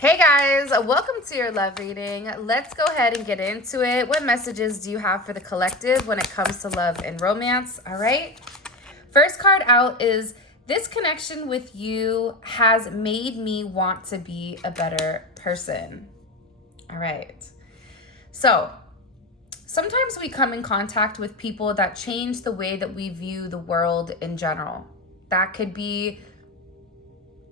Hey guys, welcome to your love reading. Let's go ahead and get into it. What messages do you have for the collective when it comes to love and romance? All right. First card out is this connection with you has made me want to be a better person. All right. So sometimes we come in contact with people that change the way that we view the world in general. That could be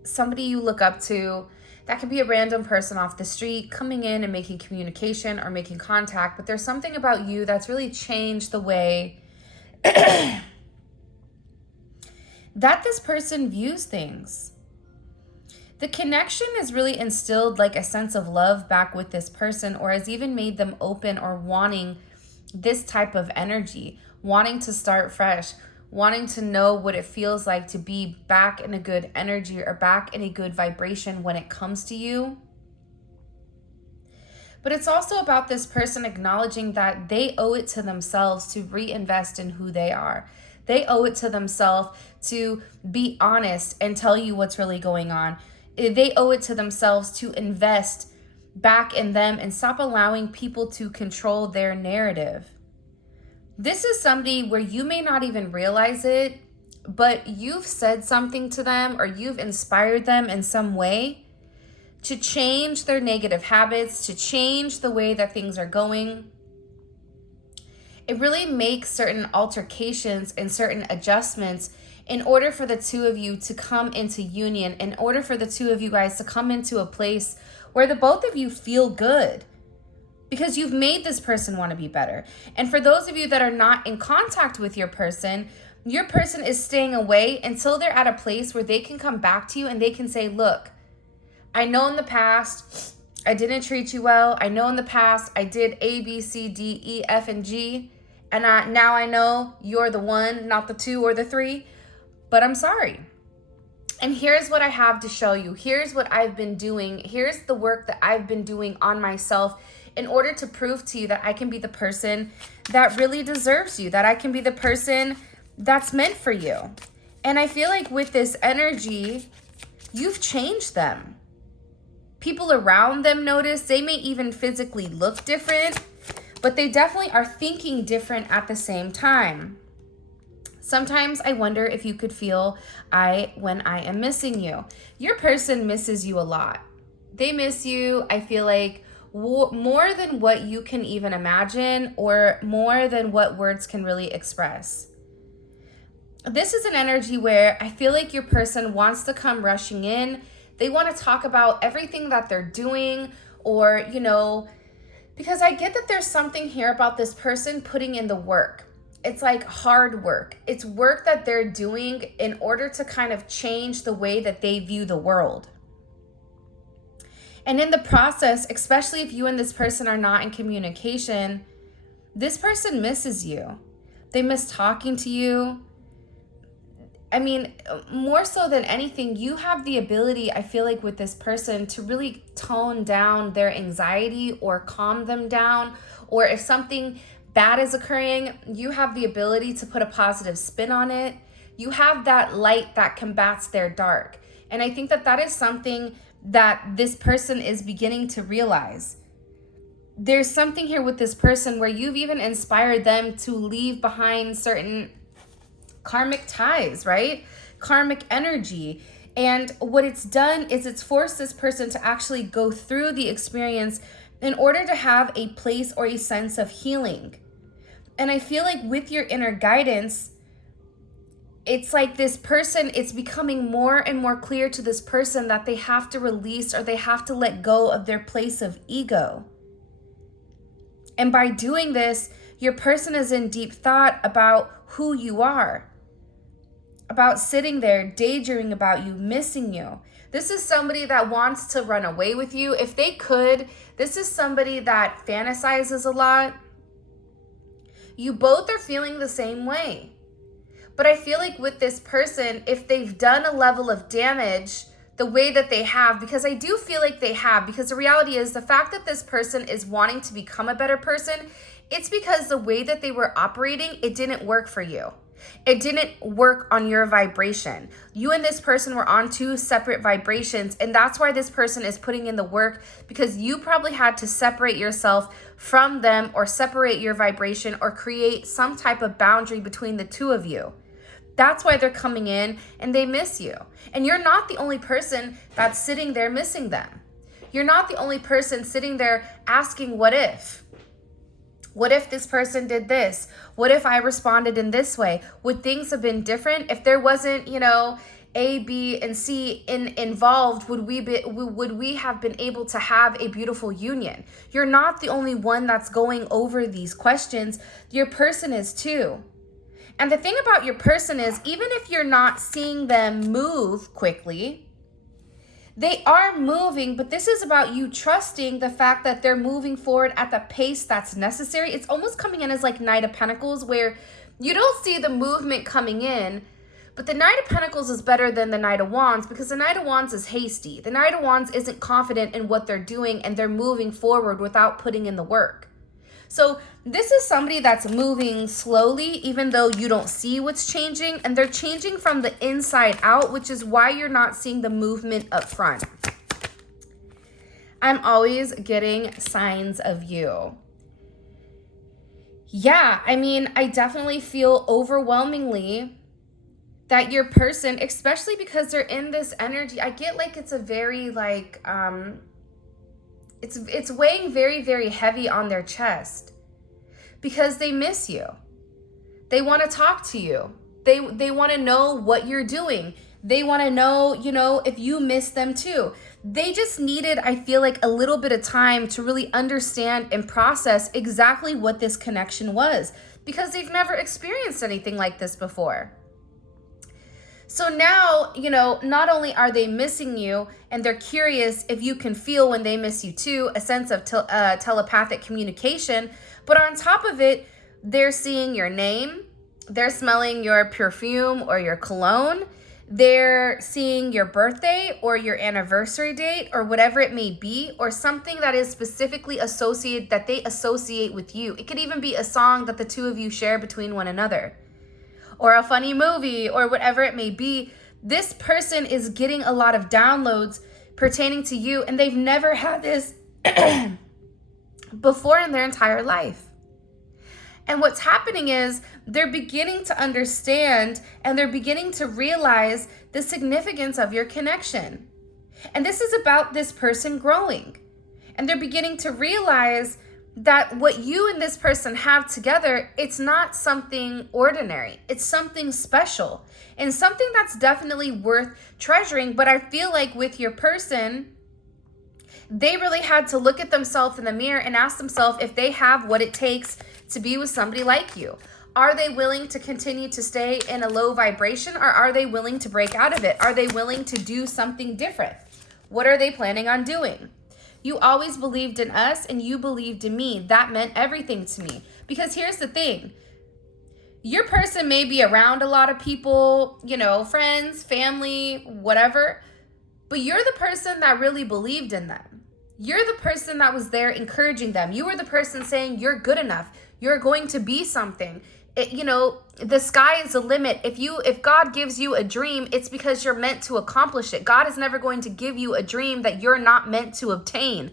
somebody you look up to. That could be a random person off the street coming in and making communication or making contact, but there's something about you that's really changed the way that this person views things. The connection has really instilled like a sense of love back with this person, or has even made them open or wanting this type of energy, wanting to start fresh, wanting to know what it feels like to be back in a good energy or back in a good vibration when it comes to you. But it's also about this person acknowledging that they owe it to themselves to reinvest in who they are. They owe it to themselves to be honest and tell you what's really going on. They owe it to themselves to invest back in them and stop allowing people to control their narrative. This is somebody where you may not even realize it, but you've said something to them or you've inspired them in some way to change their negative habits, to change the way that things are going. It really makes certain altercations and certain adjustments in order for the two of you to come into union, in order for the two of you guys to come into a place where the both of you feel good. Because you've made this person want to be better. And for those of you that are not in contact with your person is staying away until they're at a place where they can come back to you and they can say, look, I know in the past I didn't treat you well. I know in the past I did A, B, C, D, E, F, and G. And now I know you're the one, not the two or the three. But I'm sorry. And here's what I have to show you. Here's what I've been doing. Here's the work that I've been doing on myself in order to prove to you that I can be the person that really deserves you, that I can be the person that's meant for you. And I feel like with this energy, you've changed them. People around them notice. They may even physically look different, but they definitely are thinking different at the same time. Sometimes I wonder if you could feel when I am missing you. Your person misses you a lot. They miss you, I feel like, more than what you can even imagine, or more than what words can really express. This is an energy where I feel like your person wants to come rushing in. They want to talk about everything that they're doing, or, because I get that there's something here about this person putting in the work. It's like hard work. It's work that they're doing in order to kind of change the way that they view the world. And in the process, especially if you and this person are not in communication, this person misses you. They miss talking to you. I mean, more so than anything, you have the ability, I feel like, with this person to really tone down their anxiety or calm them down. Or if something bad is occurring, you have the ability to put a positive spin on it. You have that light that combats their dark. And I think that is something that this person is beginning to realize. There's something here with this person where you've even inspired them to leave behind certain karmic ties, right? Karmic energy. And what it's done is it's forced this person to actually go through the experience in order to have a place or a sense of healing. And I feel like with your inner guidance, it's like this person, it's becoming more and more clear to this person that they have to release or they have to let go of their place of ego. And by doing this, your person is in deep thought about who you are, about sitting there, daydreaming about you, missing you. This is somebody that wants to run away with you. If they could, this is somebody that fantasizes a lot. You both are feeling the same way. But I feel like with this person, if they've done a level of damage the way that they have, because I do feel like they have, because the reality is the fact that this person is wanting to become a better person, it's because the way that they were operating, it didn't work for you. It didn't work on your vibration. You and this person were on two separate vibrations, and that's why this person is putting in the work, because you probably had to separate yourself from them, or separate your vibration, or create some type of boundary between the two of you. That's why they're coming in and they miss you. And you're not the only person that's sitting there missing them. You're not the only person sitting there asking, what if? What if this person did this? What if I responded in this way? Would things have been different if there wasn't, A, B, and C involved? Would we have been able to have a beautiful union? You're not the only one that's going over these questions. Your person is too. And the thing about your person is, even if you're not seeing them move quickly, they are moving, but this is about you trusting the fact that they're moving forward at the pace that's necessary. It's almost coming in as like Knight of Pentacles, where you don't see the movement coming in, but the Knight of Pentacles is better than the Knight of Wands, because the Knight of Wands is hasty. The Knight of Wands isn't confident in what they're doing, and they're moving forward without putting in the work. So this is somebody that's moving slowly, even though you don't see what's changing, and they're changing from the inside out, which is why you're not seeing the movement up front. I'm always getting signs of you. Yeah, I mean, I definitely feel overwhelmingly that your person, especially because they're in this energy, I get like it's a very like, it's weighing very, very heavy on their chest, because they miss you. They want to talk to you. They want to know what you're doing. They want to know, if you miss them too. They just needed, I feel like, a little bit of time to really understand and process exactly what this connection was, because they've never experienced anything like this before. So now, not only are they missing you, and they're curious if you can feel when they miss you too, a sense of telepathic communication, but on top of it, they're seeing your name, they're smelling your perfume or your cologne, they're seeing your birthday or your anniversary date or whatever it may be, or something that is specifically associated, that they associate with you. It could even be a song that the two of you share between one another, or a funny movie, or whatever it may be. This person is getting a lot of downloads pertaining to you, and they've never had this before in their entire life. And what's happening is they're beginning to understand, and they're beginning to realize the significance of your connection. And this is about this person growing. And they're beginning to realize that what you and this person have together, it's not something ordinary. It's something special, and something that's definitely worth treasuring. But I feel like with your person, they really had to look at themselves in the mirror and ask themselves if they have what it takes to be with somebody like you. Are they willing to continue to stay in a low vibration, or are they willing to break out of it? Are they willing to do something different? What are they planning on doing? You always believed in us, and you believed in me. That meant everything to me. Because here's the thing. Your person may be around a lot of people, friends, family, whatever, but you're the person that really believed in them. You're the person that was there encouraging them. You were the person saying, you're good enough. You're going to be something. The sky is the limit. If God gives you a dream, it's because you're meant to accomplish it. God is never going to give you a dream that you're not meant to obtain.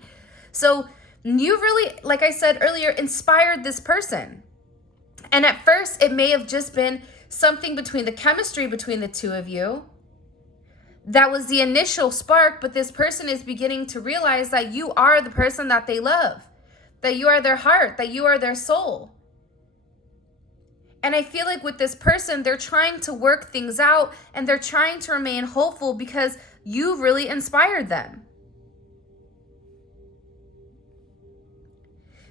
So you really, like I said earlier, inspired this person. And at first, it may have just been something between the chemistry between the two of you. That was the initial spark, but this person is beginning to realize that you are the person that they love, that you are their heart, that you are their soul. And I feel like with this person, they're trying to work things out, and they're trying to remain hopeful because you really inspired them.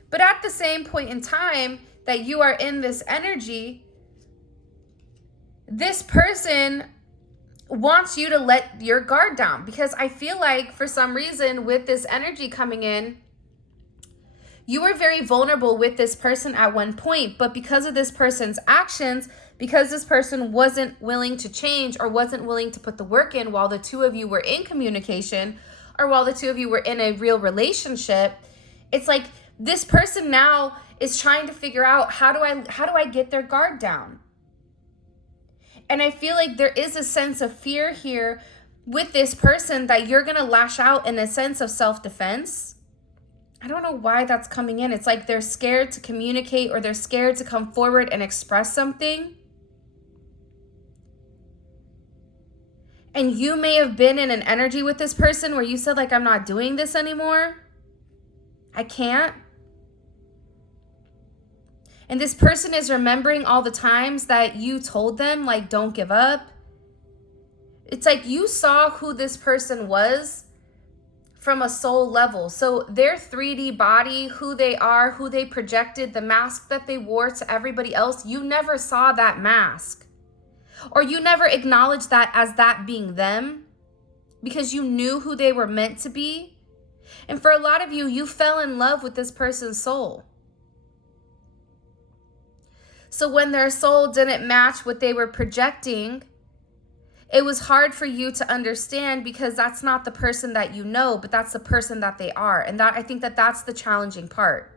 But at the same point in time that you are in this energy, this person wants you to let your guard down, because I feel like for some reason with this energy coming in, you were very vulnerable with this person at one point, but because of this person's actions, because this person wasn't willing to change or wasn't willing to put the work in while the two of you were in communication, or while the two of you were in a real relationship, it's like this person now is trying to figure out, how do I get their guard down? And I feel like there is a sense of fear here with this person that you're going to lash out in a sense of self-defense. I don't know why that's coming in. It's like they're scared to communicate, or they're scared to come forward and express something. And you may have been in an energy with this person where you said, like, I'm not doing this anymore. I can't. And this person is remembering all the times that you told them, like, don't give up. It's like you saw who this person was from a soul level. So their 3D body, who they are, who they projected, the mask that they wore to everybody else, you never saw that mask. Or you never acknowledged that as that being them, because you knew who they were meant to be. And for a lot of you, you fell in love with this person's soul. So when their soul didn't match what they were projecting, it was hard for you to understand, because that's not the person that you know, but that's the person that they are. And that, I think that that's the challenging part.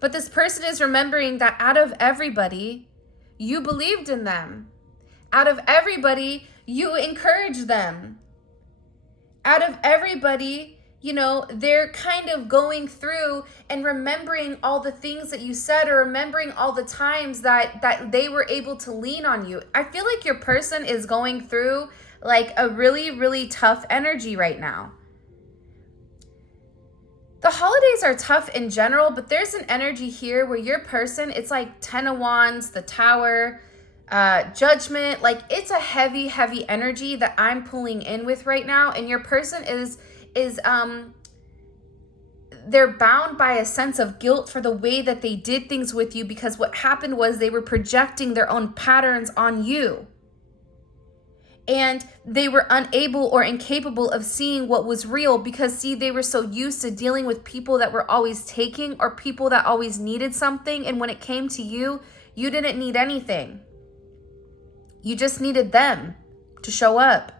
But this person is remembering that out of everybody, you believed in them. Out of everybody, you encouraged them. Out of everybody, you know, they're kind of going through and remembering all the things that you said, or remembering all the times that they were able to lean on you. I feel like your person is going through like a really, really tough energy right now. The holidays are tough in general, but there's an energy here where your person, it's like 10 of Wands, the Tower, Judgment. Like, it's a heavy, heavy energy that I'm pulling in with right now. And your person is they're bound by a sense of guilt for the way that they did things with you, because what happened was they were projecting their own patterns on you. And they were unable or incapable of seeing what was real, because, see, they were so used to dealing with people that were always taking, or people that always needed something. And when it came to you, you didn't need anything. You just needed them to show up,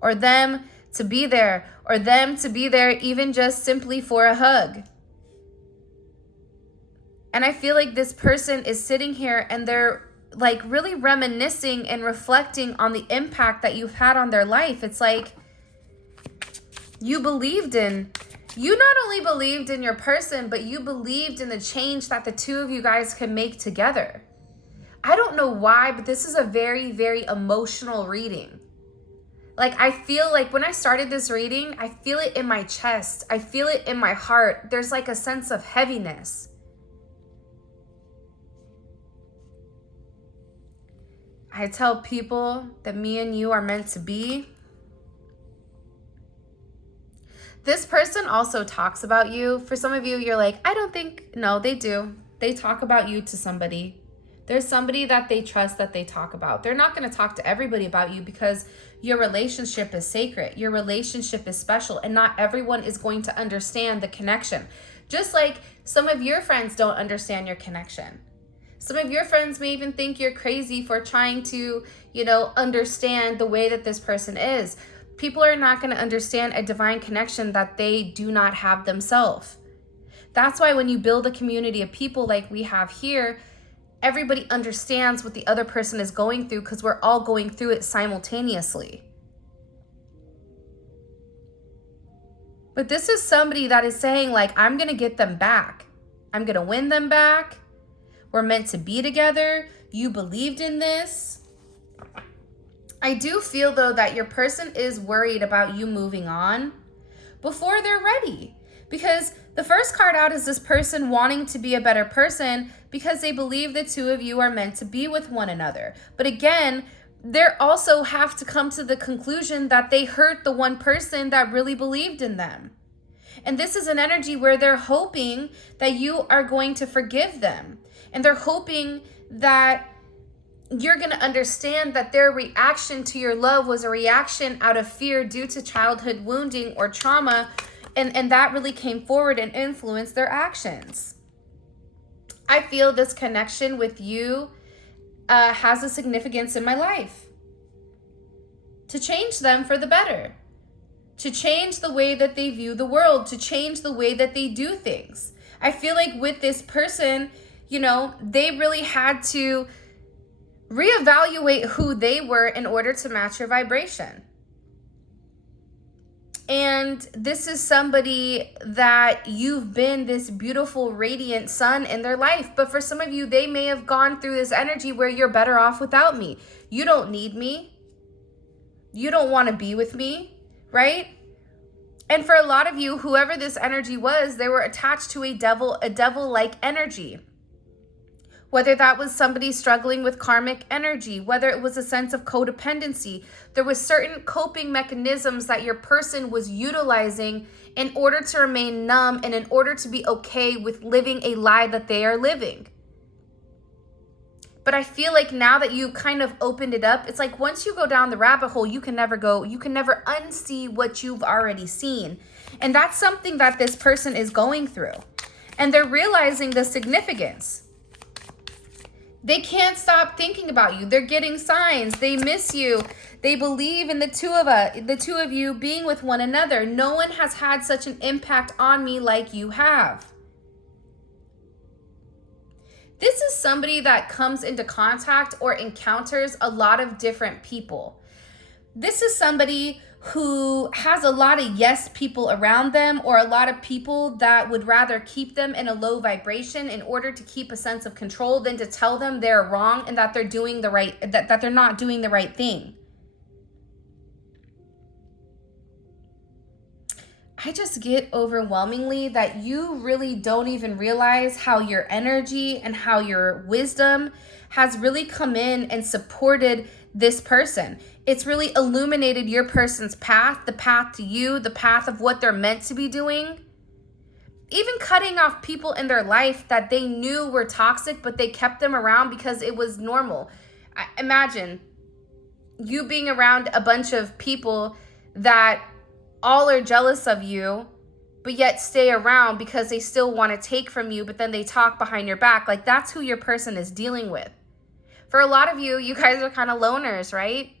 or them to be there, or them to be there even just simply for a hug. And I feel like this person is sitting here and they're like really reminiscing and reflecting on the impact that you've had on their life. It's like you not only believed in your person, but you believed in the change that the two of you guys can make together. I don't know why, but this is a very, very emotional reading. Like, I feel like when I started this reading, I feel it in my chest. I feel it in my heart. There's like a sense of heaviness. I tell people that me and you are meant to be. This person also talks about you. For some of you, you're like, I don't think, no, they do. They talk about you to somebody. There's somebody that they trust that they talk about. They're not going to talk to everybody about you, because your relationship is sacred. Your relationship is special, and not everyone is going to understand the connection. Just like some of your friends don't understand your connection. Some of your friends may even think you're crazy for trying to, understand the way that this person is. People are not going to understand a divine connection that they do not have themselves. That's why when you build a community of people like we have here, everybody understands what the other person is going through, because we're all going through it simultaneously. But this is somebody that is saying, like, I'm going to get them back. I'm going to win them back. We're meant to be together. You believed in this. I do feel, though, that your person is worried about you moving on before they're ready. Because the first card out is this person wanting to be a better person, because they believe the two of you are meant to be with one another. But again, they also have to come to the conclusion that they hurt the one person that really believed in them. And this is an energy where they're hoping that you are going to forgive them. And they're hoping that you're going to understand that their reaction to your love was a reaction out of fear due to childhood wounding or trauma. And that really came forward and influenced their actions. I feel this connection with you has a significance in my life. To change them for the better. To change the way that they view the world. To change the way that they do things. I feel like with this person, they really had to reevaluate who they were in order to match your vibration. And this is somebody that you've been this beautiful, radiant sun in their life. But for some of you, they may have gone through this energy where you're better off without me. You don't need me. You don't want to be with me, right? And for a lot of you, whoever this energy was, they were attached to a devil-like energy. Whether that was somebody struggling with karmic energy, whether it was a sense of codependency, there was certain coping mechanisms that your person was utilizing in order to remain numb and in order to be okay with living a lie that they are living. But I feel like now that you kind of opened it up, it's like once you go down the rabbit hole, you can never unsee what you've already seen. And that's something that this person is going through. And they're realizing the significance. They can't stop thinking about you. They're getting signs. They miss you. They believe in the two of you being with one another. No one has had such an impact on me like you have. This is somebody that comes into contact or encounters a lot of different people. This is somebody who has a lot of yes people around them, or a lot of people that would rather keep them in a low vibration in order to keep a sense of control than to tell them they're wrong and that they're doing the right, that they're not doing the right thing. I just get overwhelmingly that you really don't even realize how your energy and how your wisdom has really come in and supported this person. It's really illuminated your person's path, the path to you, the path of what they're meant to be doing. Even cutting off people in their life that they knew were toxic, but they kept them around because it was normal. Imagine you being around a bunch of people that all are jealous of you, but yet stay around because they still want to take from you, but then they talk behind your back. Like, that's who your person is dealing with. For a lot of you, you guys are kind of loners, right?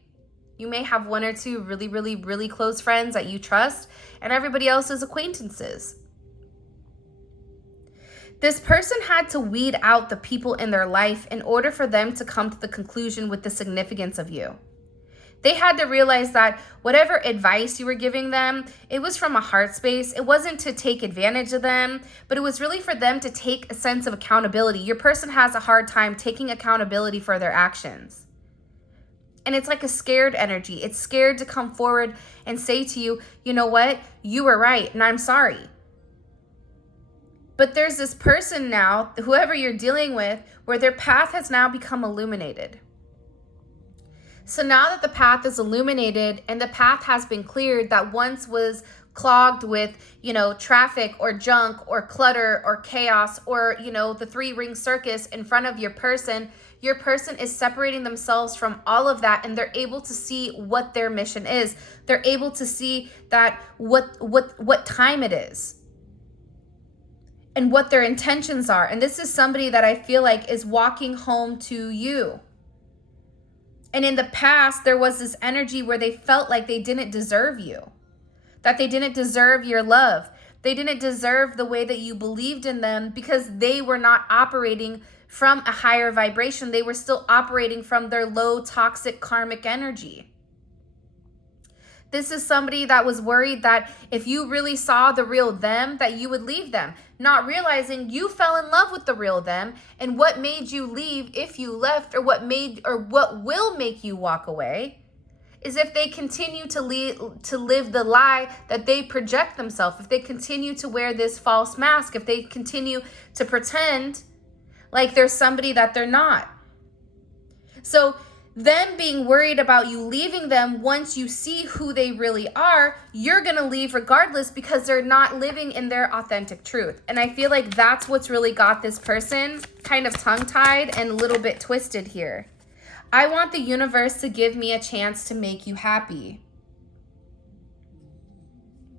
You may have one or two really, really, really close friends that you trust, and everybody else is acquaintances. This person had to weed out the people in their life in order for them to come to the conclusion with the significance of you. They had to realize that whatever advice you were giving them, it was from a heart space. It wasn't to take advantage of them, but it was really for them to take a sense of accountability. Your person has a hard time taking accountability for their actions. And it's like a scared energy. It's scared to come forward and say to you, you know what? You were right, and I'm sorry. But there's this person now, whoever you're dealing with, where their path has now become illuminated. So now that the path is illuminated and the path has been cleared that once was clogged with, traffic or junk or clutter or chaos or, the three-ring circus in front of your person is separating themselves from all of that, and they're able to see what their mission is. They're able to see that what time it is and what their intentions are. And this is somebody that I feel like is walking home to you. And in the past, there was this energy where they felt like they didn't deserve you, that they didn't deserve your love. They didn't deserve the way that you believed in them because they were not operating from a higher vibration. They were still operating from their low, toxic, karmic energy. This is somebody that was worried that if you really saw the real them, that you would leave them, not realizing you fell in love with the real them, and what made you leave if you left, or what will make you walk away is if they continue to live the lie that they project themselves, if they continue to wear this false mask, if they continue to pretend like there's somebody that they're not. So them being worried about you leaving them, once you see who they really are, you're going to leave regardless because they're not living in their authentic truth. And I feel like that's what's really got this person kind of tongue-tied and a little bit twisted here. I want the universe to give me a chance to make you happy.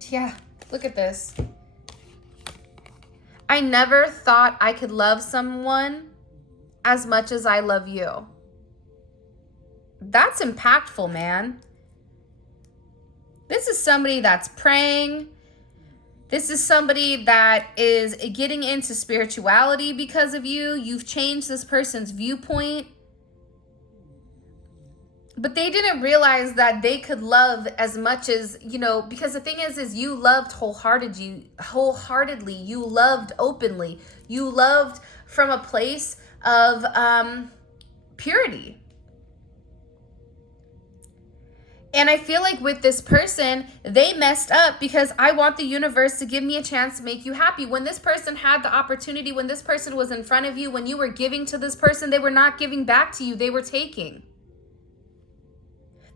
Yeah, look at this. I never thought I could love someone as much as I love you. That's impactful, man. This is somebody that's praying. This is somebody that is getting into spirituality because of you. You've changed this person's viewpoint. But they didn't realize that they could love as much as, because the thing is you loved wholeheartedly, you loved openly, you loved from a place of purity. And I feel like with this person, they messed up because I want the universe to give me a chance to make you happy. When this person had the opportunity, when this person was in front of you, when you were giving to this person, they were not giving back to you, they were taking.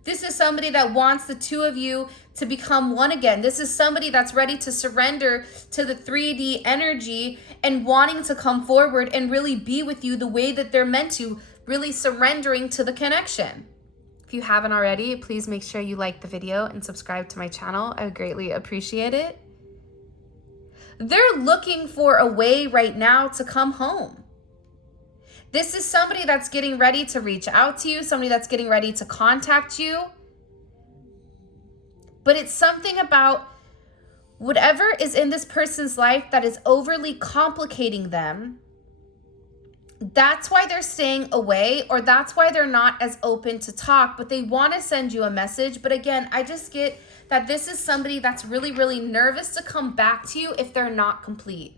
This is somebody that wants the two of you to become one again. This is somebody that's ready to surrender to the 3D energy and wanting to come forward and really be with you the way that they're meant to, really surrendering to the connection. If you haven't already, please make sure you like the video and subscribe to my channel. I would greatly appreciate it. They're looking for a way right now to come home. This is somebody that's getting ready to reach out to you, somebody that's getting ready to contact you. But it's something about whatever is in this person's life that is overly complicating them. That's why they're staying away, or that's why they're not as open to talk, but they want to send you a message. But again, I just get that this is somebody that's really, really nervous to come back to you if they're not complete.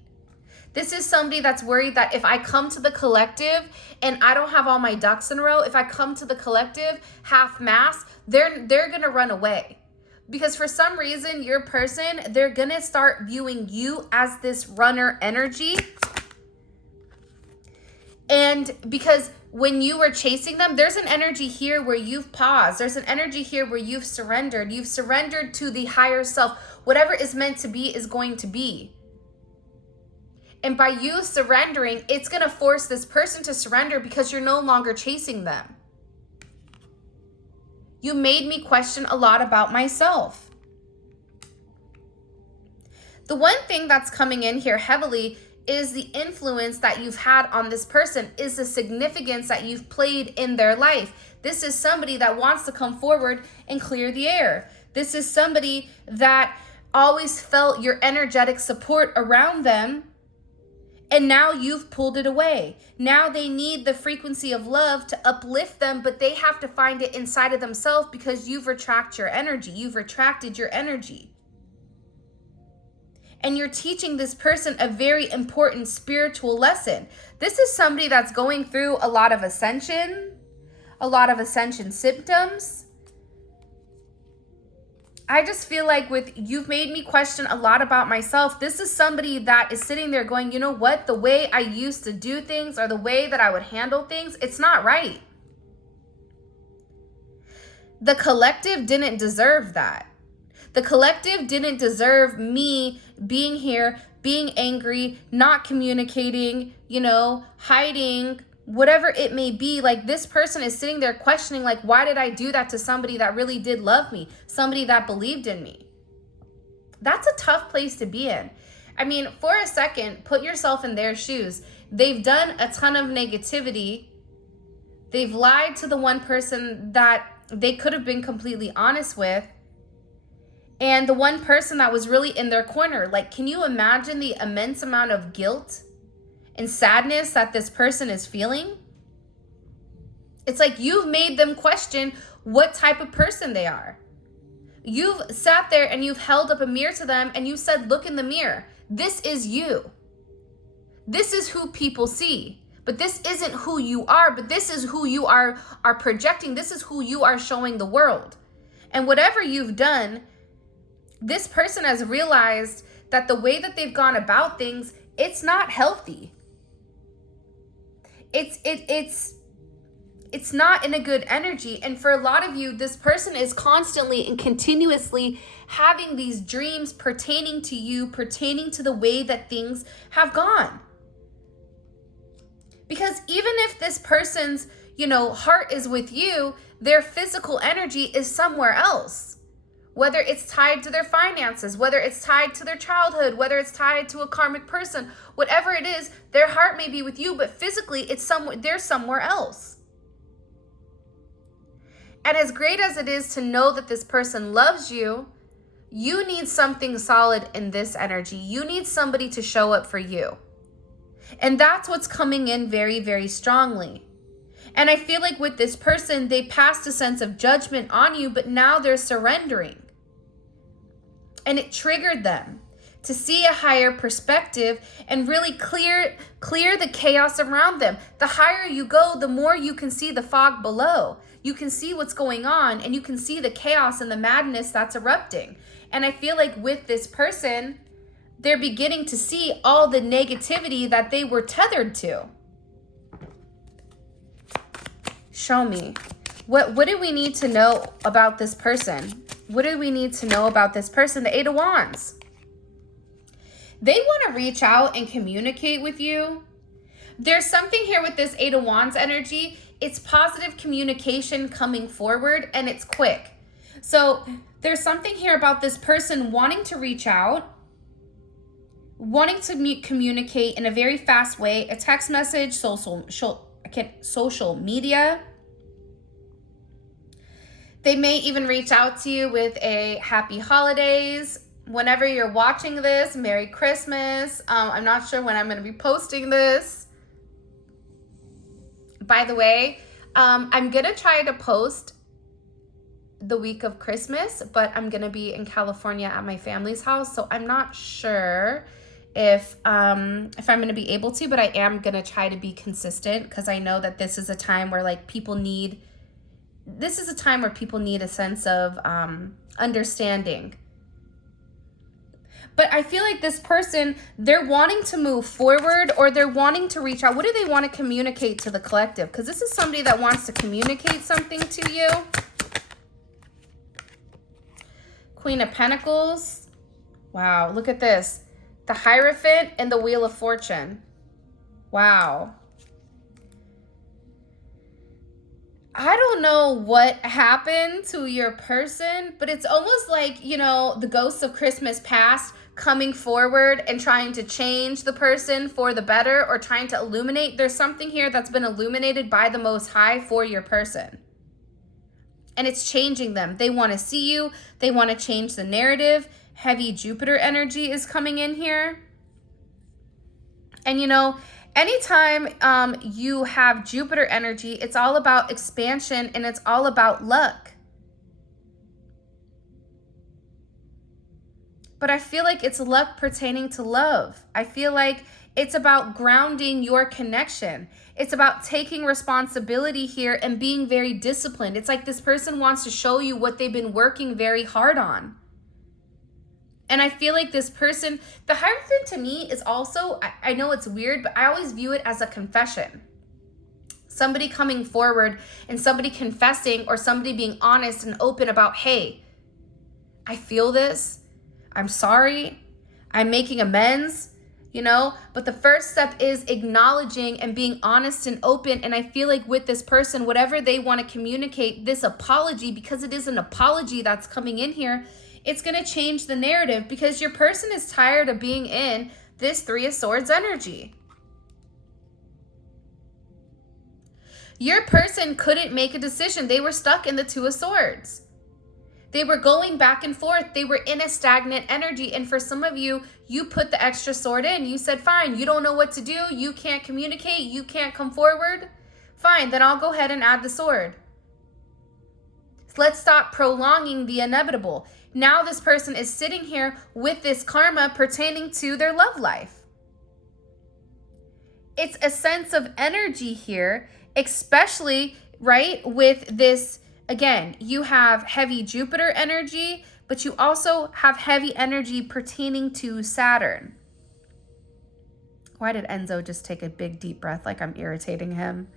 This is somebody that's worried that if I come to the collective and I don't have all my ducks in a row, if I come to the collective half-mast, they're going to run away. Because for some reason, your person, they're going to start viewing you as this runner energy. And because when you were chasing them, there's an energy here where you've paused. There's an energy here where you've surrendered. You've surrendered to the higher self. Whatever is meant to be is going to be. And by you surrendering, it's going to force this person to surrender because you're no longer chasing them. You made me question a lot about myself. The one thing that's coming in here heavily is the influence that you've had on this person, is the significance that you've played in their life. This is somebody that wants to come forward and clear the air. This is somebody that always felt your energetic support around them, and now you've pulled it away. Now they need the frequency of love to uplift them, but they have to find it inside of themselves because you've retracted your energy. You've retracted your energy. And you're teaching this person a very important spiritual lesson. This is somebody that's going through a lot of ascension symptoms. I just feel like you've made me question a lot about myself. This is somebody that is sitting there going, you know what? The way I used to do things or the way that I would handle things, it's not right. The collective didn't deserve that. The collective didn't deserve me being here, being angry, not communicating, hiding, whatever it may be. Like, this person is sitting there questioning, like, why did I do that to somebody that really did love me? Somebody that believed in me. That's a tough place to be in. I mean, for a second, put yourself in their shoes. They've done a ton of negativity. They've lied to the one person that they could have been completely honest with. And the one person that was really in their corner. Like, can you imagine the immense amount of guilt and sadness that this person is feeling? It's like you've made them question what type of person they are. You've sat there and you've held up a mirror to them and you said, look in the mirror. This is you. This is who people see. But this isn't who you are, but this is who you are projecting. This is who you are showing the world. And whatever you've done, this person has realized that the way that they've gone about things, it's not healthy. It's not in a good energy. And for a lot of you, this person is constantly and continuously having these dreams pertaining to you, pertaining to the way that things have gone. Because even if this person's, heart is with you, their physical energy is somewhere else. Whether it's tied to their finances, whether it's tied to their childhood, whether it's tied to a karmic person, whatever it is, their heart may be with you, but physically they're somewhere else. And as great as it is to know that this person loves you, you need something solid in this energy. You need somebody to show up for you. And that's what's coming in very, very strongly. And I feel like with this person, they passed a sense of judgment on you, but now they're surrendering. And it triggered them to see a higher perspective and really clear the chaos around them. The higher you go, the more you can see the fog below. You can see what's going on, and you can see the chaos and the madness that's erupting. And I feel like with this person, they're beginning to see all the negativity that they were tethered to. Show me. What do we need to know about this person? What do we need to know about this person? The Eight of Wands. They want to reach out and communicate with you. There's something here with this Eight of Wands energy. It's positive communication coming forward, and it's quick. So there's something here about this person wanting to reach out, wanting to communicate in a very fast way, a text message, social media. They may even reach out to you with a happy holidays. Whenever you're watching this, Merry Christmas. I'm not sure when I'm going to be posting this. By the way, I'm going to try to post the week of Christmas, but I'm going to be in California at my family's house. So I'm not sure if I'm going to be able to, but I am going to try to be consistent, because I know that this is a time where people need a sense of understanding. But I feel like this person, they're wanting to move forward, or they're wanting to reach out. What do they want to communicate to the collective? Because this is somebody that wants to communicate something to you. Queen of Pentacles. Wow, look at this. The Hierophant and the Wheel of Fortune. Wow. I don't know what happened to your person, but it's almost like, the ghosts of Christmas past coming forward and trying to change the person for the better, or trying to illuminate. There's something here that's been illuminated by the Most High for your person. And it's changing them. They want to see you. They want to change the narrative. Heavy Jupiter energy is coming in here. And anytime you have Jupiter energy, it's all about expansion, and it's all about luck. But I feel like it's luck pertaining to love. I feel like it's about grounding your connection. It's about taking responsibility here and being very disciplined. It's like this person wants to show you what they've been working very hard on. And I feel like this person, the Hierophant to me is also, I know it's weird, but I always view it as a confession. Somebody coming forward and somebody confessing, or somebody being honest and open about, hey, I feel this. I'm sorry. I'm making amends, But the first step is acknowledging and being honest and open. And I feel like with this person, whatever they want to communicate, this apology, because it is an apology that's coming in here, it's going to change the narrative, because your person is tired of being in this Three of Swords energy. Your person couldn't make a decision. They were stuck in the Two of Swords. They were going back and forth. They were in a stagnant energy. And for some of you, you put the extra sword in. You said, fine, you don't know what to do. You can't communicate. You can't come forward. Fine, then I'll go ahead and add the sword. Let's stop prolonging the inevitable. Now this person is sitting here with this karma pertaining to their love life. It's a sense of energy here, especially, right, with this. Again, you have heavy Jupiter energy, but you also have heavy energy pertaining to Saturn. Why did Enzo just take a big deep breath like I'm irritating him?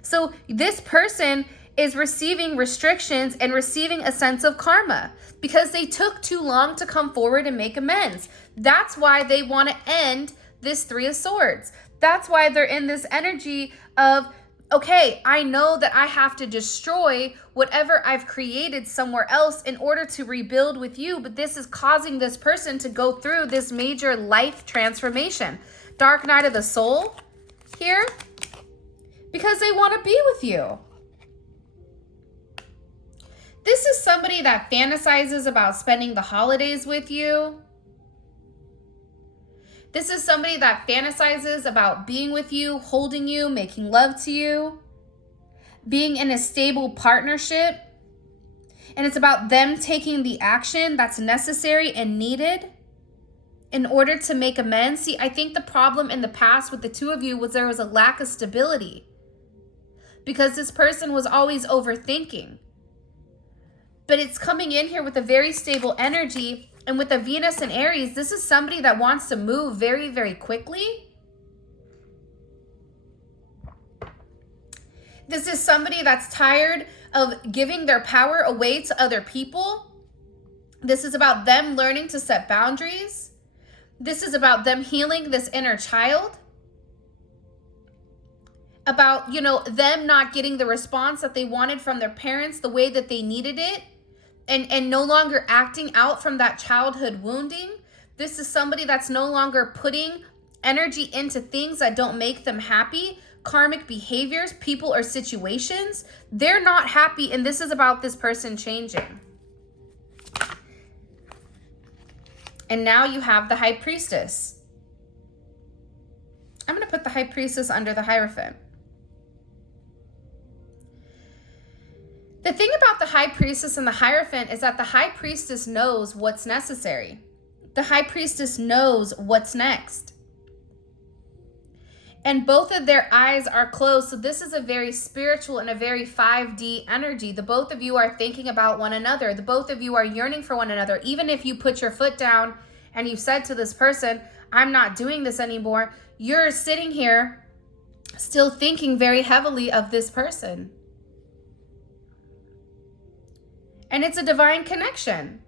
So this person is receiving restrictions and receiving a sense of karma because they took too long to come forward and make amends. That's why they want to end this Three of Swords. That's why they're in this energy of, okay, I know that I have to destroy whatever I've created somewhere else in order to rebuild with you, but this is causing this person to go through this major life transformation. Dark Night of the Soul here, because they want to be with you. This is somebody that fantasizes about spending the holidays with you. This is somebody that fantasizes about being with you, holding you, making love to you, being in a stable partnership. And it's about them taking the action that's necessary and needed in order to make amends. See, I think the problem in the past with the two of you was there was a lack of stability because this person was always overthinking. But it's coming in here with a very stable energy. And with the Venus and Aries, this is somebody that wants to move very, very quickly. This is somebody that's tired of giving their power away to other people. This is about them learning to set boundaries. This is about them healing this inner child. About, them not getting the response that they wanted from their parents the way that they needed it. And no longer acting out from that childhood wounding. This is somebody that's no longer putting energy into things that don't make them happy. Karmic behaviors, people, or situations. They're not happy, and this is about this person changing. And now you have the High Priestess. I'm going to put the High Priestess under the Hierophant. The thing about the High Priestess and the Hierophant is that the High Priestess knows what's necessary. The High Priestess knows what's next. And both of their eyes are closed. So this is a very spiritual and a very 5D energy. The both of you are thinking about one another. The both of you are yearning for one another. Even if you put your foot down and you said to this person, I'm not doing this anymore, you're sitting here still thinking very heavily of this person. And it's a divine connection.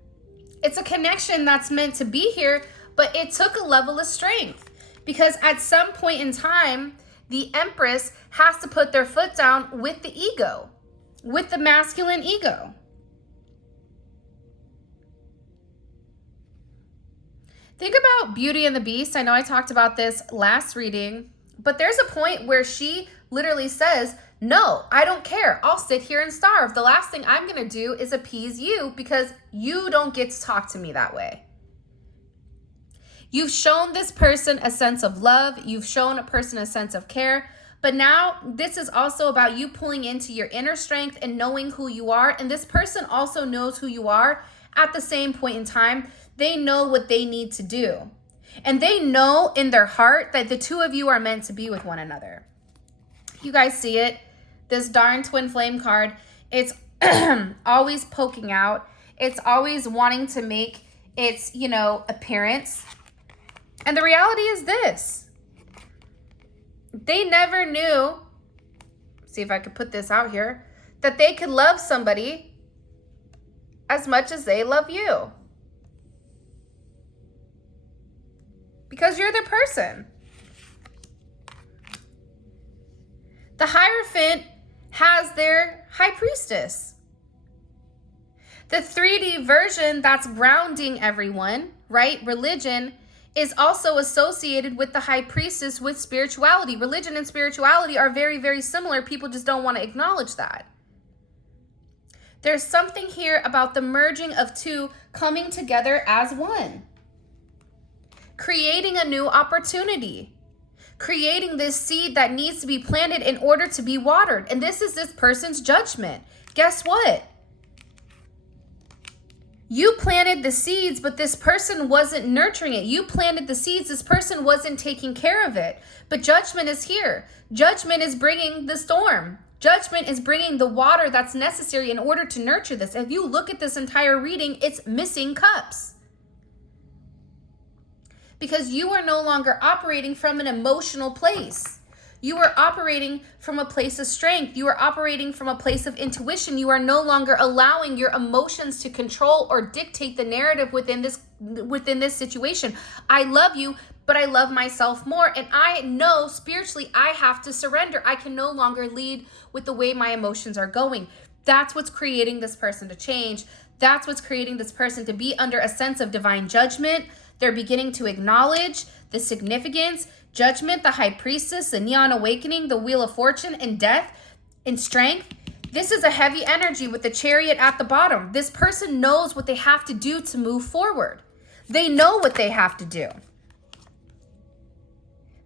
It's a connection that's meant to be here, but it took a level of strength. Because at some point in time, the Empress has to put their foot down with the ego, with the masculine ego. Think about Beauty and the Beast. I know I talked about this last reading, but there's a point where she literally says, no, I don't care. I'll sit here and starve. The last thing I'm going to do is appease you because you don't get to talk to me that way. You've shown this person a sense of love. You've shown a person a sense of care. But now this is also about you pulling into your inner strength and knowing who you are. And this person also knows who you are at the same point in time. They know what they need to do. And they know in their heart that the two of you are meant to be with one another. You guys see it? This darn twin flame card, it's always poking out. It's always wanting to make its, appearance. And the reality is this. They never knew, see if I could put this out here, that they could love somebody as much as they love you. Because you're the person. The Hierophant has their High Priestess. The 3D version that's grounding everyone, right? Religion is also associated with the High Priestess with spirituality. Religion and spirituality are very, very similar. People just don't want to acknowledge that. There's something here about the merging of two coming together as one. Creating a new opportunity. Creating this seed that needs to be planted in order to be watered. And this is this person's judgment. Guess what? You planted the seeds, but this person wasn't nurturing it. You planted the seeds. This person wasn't taking care of it. But judgment is here. Judgment is bringing the storm. Judgment is bringing the water that's necessary in order to nurture this. If you look at this entire reading, it's missing cups. Because you are no longer operating from an emotional place. You are operating from a place of strength. You are operating from a place of intuition. You are no longer allowing your emotions to control or dictate the narrative within this situation. I love you, but I love myself more. And I know spiritually I have to surrender. I can no longer lead with the way my emotions are going. That's what's creating this person to change. That's what's creating this person to be under a sense of divine judgment. They're beginning to acknowledge the significance, judgment, the High Priestess, the Neon Awakening, the Wheel of Fortune, and death, and strength. This is a heavy energy with the Chariot at the bottom. This person knows what they have to do to move forward. They know what they have to do.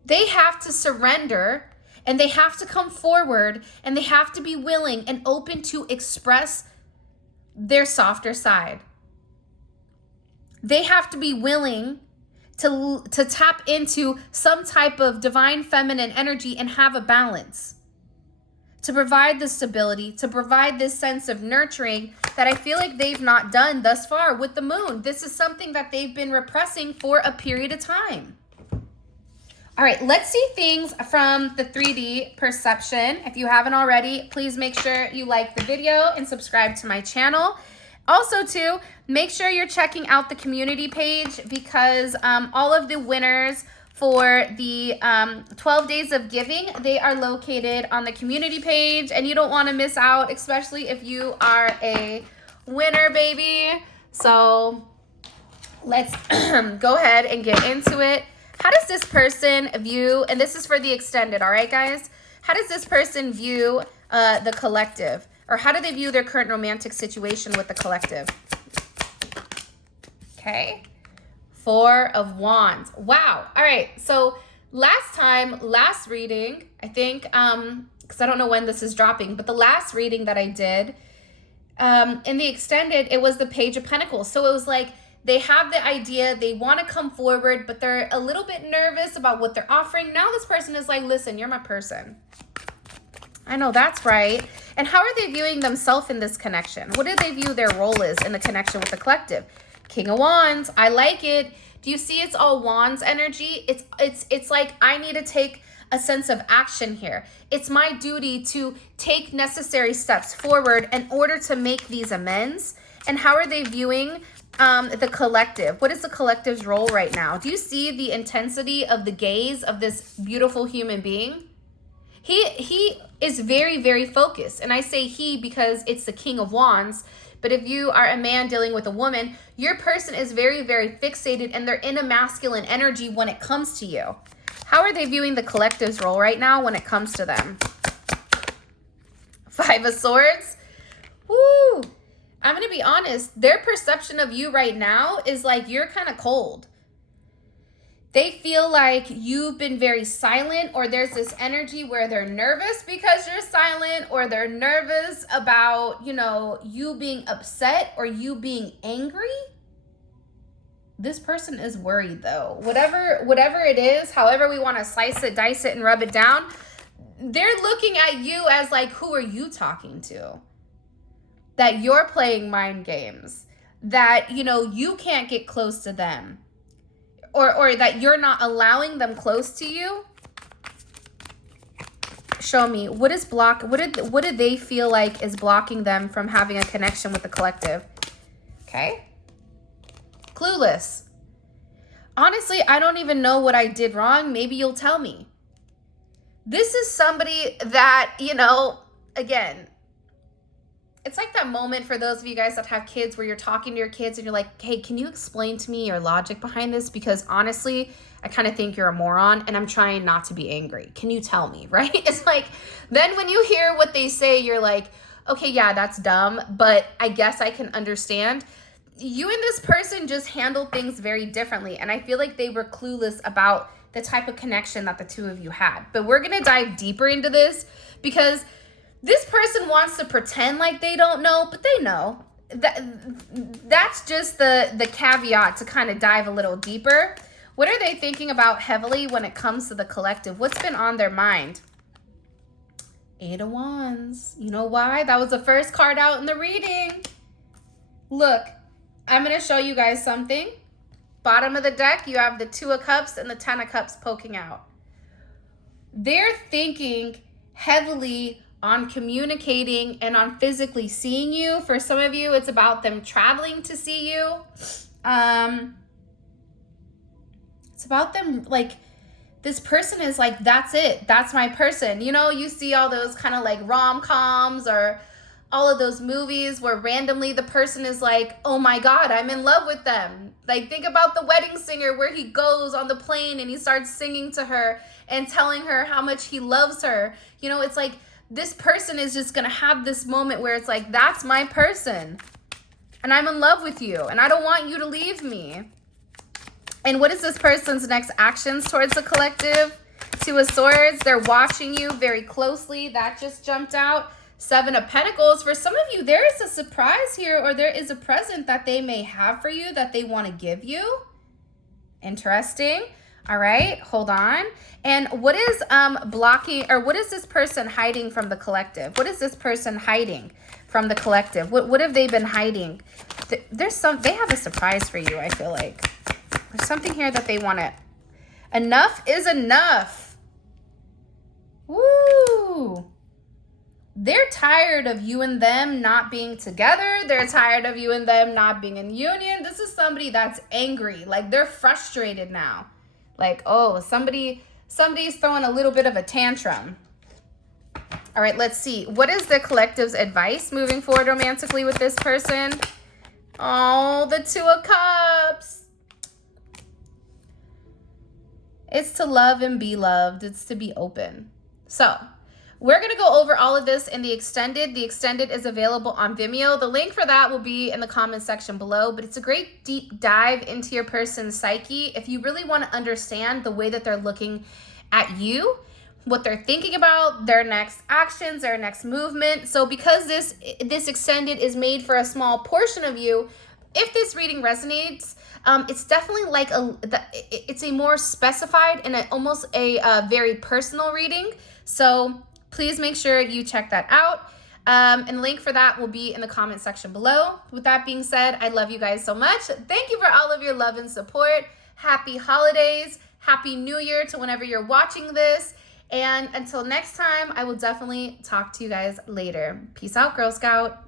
They have to surrender, and they have to come forward, and they have to be willing and open to express their softer side. They have to be willing to tap into some type of divine feminine energy and have a balance, to provide the stability, to provide this sense of nurturing that I feel like they've not done thus far with the moon. This is something that they've been repressing for a period of time. All right, let's see things from the 3D perception. If you haven't already, please make sure you like the video and subscribe to my channel. Also, too, make sure you're checking out the community page, because all of the winners for the 12 days of giving, they are located on the community page, and you don't want to miss out, especially if you are a winner, baby. So let's go ahead and get into it. How does this person view, and this is for the extended, all right, guys? How does this person view the collective? Or how do they view their current romantic situation with the collective? Okay. 4 of Wands. Wow. All right. So last reading, I think, because I don't know when this is dropping, but the last reading that I did in the extended, it was the Page of Pentacles. So it was like, they have the idea, they want to come forward, but they're a little bit nervous about what they're offering. Now this person is like, listen, you're my person. I know that's right. And how are they viewing themselves in this connection? What do they view their role is in the connection with the collective? King of Wands. I like it. Do you see it's all Wands energy? It's like, I need to take a sense of action here. It's my duty to take necessary steps forward in order to make these amends. And how are they viewing the collective? What is the collective's role right now? Do you see the intensity of the gaze of this beautiful human being? He is very, very focused. And I say he because it's the King of Wands. But if you are a man dealing with a woman, your person is very, very fixated, and they're in a masculine energy when it comes to you. How are they viewing the collective's role right now when it comes to them? 5 of Swords. Woo! I'm going to be honest. Their perception of you right now is like you're kind of cold. They feel like you've been very silent, or there's this energy where they're nervous because you're silent, or they're nervous about, you know, you being upset or you being angry. This person is worried though. Whatever it is, however we want to slice it, dice it, and rub it down, they're looking at you as like, who are you talking to? That you're playing mind games, that, you know, you can't get close to them. Or that you're not allowing them close to you. Show me, what is what do they feel like is blocking them from having a connection with the collective? Okay. Clueless. Honestly, I don't even know what I did wrong. Maybe you'll tell me. This is somebody that, you know, again, it's like that moment for those of you guys that have kids where you're talking to your kids and you're like, hey, can you explain to me your logic behind this? Because honestly, I kind of think you're a moron and I'm trying not to be angry. Can you tell me, right? It's like, then when you hear what they say, you're like, okay, yeah, that's dumb, but I guess I can understand. You and this person just handle things very differently. And I feel like they were clueless about the type of connection that the two of you had. But we're going to dive deeper into this, because this person wants to pretend like they don't know, but they know. That's just the caveat to kind of dive a little deeper. What are they thinking about heavily when it comes to the collective? What's been on their mind? 8 of Wands. You know why? That was the first card out in the reading. Look, I'm going to show you guys something. Bottom of the deck, you have the 2 of Cups and the 10 of Cups poking out. They're thinking heavily on communicating and on physically seeing you. For some of you, it's about them traveling to see you. It's about them, like, this person is like, that's it. That's my person. You know, you see all those kind of like rom-coms or all of those movies where randomly the person is like, oh my God, I'm in love with them. Like, think about The Wedding Singer, where he goes on the plane and he starts singing to her and telling her how much he loves her. You know, it's like, this person is just going to have this moment where it's like, that's my person. And I'm in love with you. And I don't want you to leave me. And what is this person's next actions towards the collective? Two of Swords, they're watching you very closely. That just jumped out. Seven of Pentacles. For some of you, there is a surprise here, or there is a present that they may have for you that they want to give you. Interesting. All right, hold on. And what is blocking, or what is this person hiding from the collective? What is this person hiding from the collective? What have they been hiding? They have a surprise for you, I feel like. There's something here that they want to. Enough is enough. Woo! They're tired of you and them not being together. They're tired of you and them not being in union. This is somebody that's angry. Like, they're frustrated now. Like, oh, somebody's throwing a little bit of a tantrum. All right, let's see. What is the collective's advice moving forward romantically with this person? Oh, the Two of Cups. It's to love and be loved. It's to be open. So we're going to go over all of this in the extended. The extended is available on Vimeo. The link for that will be in the comment section below, but it's a great deep dive into your person's psyche. If you really want to understand the way that they're looking at you, what they're thinking about, their next actions, their next movement. So because this extended is made for a small portion of you, if this reading resonates, it's definitely like it's a more specified and almost a very personal reading. So please make sure you check that out. And the link for that will be in the comment section below. With that being said, I love you guys so much. Thank you for all of your love and support. Happy holidays. Happy New Year to whenever you're watching this. And until next time, I will definitely talk to you guys later. Peace out, Girl Scout.